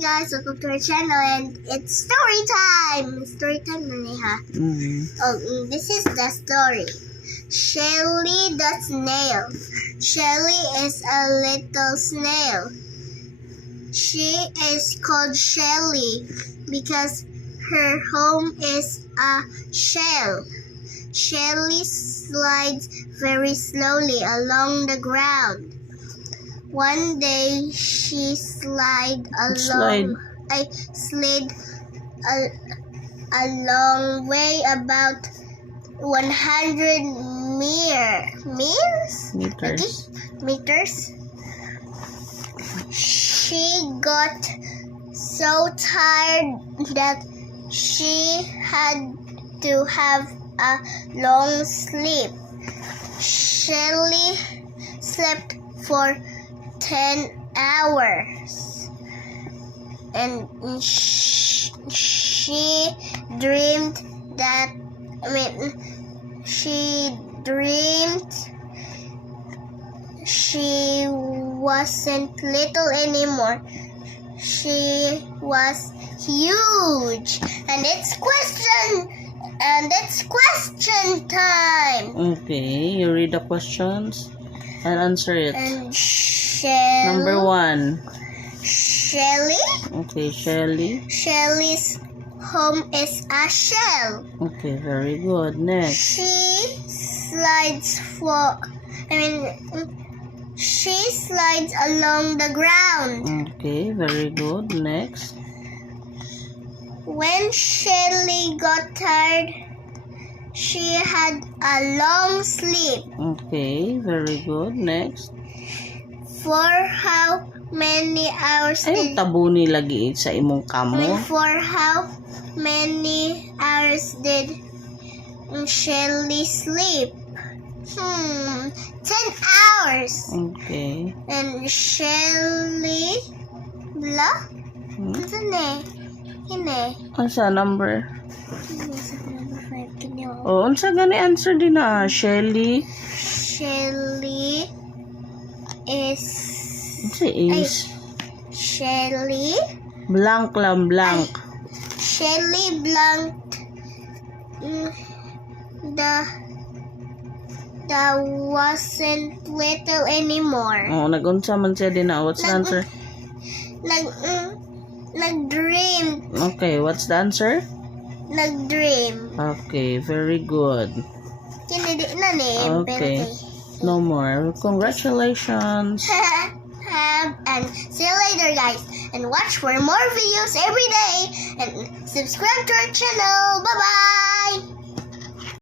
guys, welcome to our channel and it's story time! Story time na niya. This is the story. Shelly the snail. Shelly is a little snail. She is called Shelly because her home is a shell. Shelly slides very slowly along the ground. One day she slid a long way, about 100 meters. She got so tired that she had to have a long sleep. Shelly slept for 10 hours and she dreamed she wasn't little anymore. She was huge. And it's question time. Okay, you read the questions and answer it. And Number 1. Shelly. Okay, Shelly. Shelly's home is a shell. Okay, very good. Next. She slides along the ground. Okay, very good. Next. When Shelly got tired, she had a long sleep. Okay, very good. Next. For how many hours Ay, tabuni lagi sa imong kamo. For how many hours did Shelly sleep? 10 hours. Okay. And Shelly Unsa number? Number 5. Oh, unsa gani answer din na? Shelly is Shelly blank lang blank. Shelly blanked the wasn't little anymore. Oh, nagunsa man siya din na. What's the answer? Nag-dream. Okay, what's the answer? Nag-dream. Okay, very good. Kinidi na ni. Okay. No more. Congratulations. And see you later, guys. And watch for more videos every day. And subscribe to our channel. Bye-bye.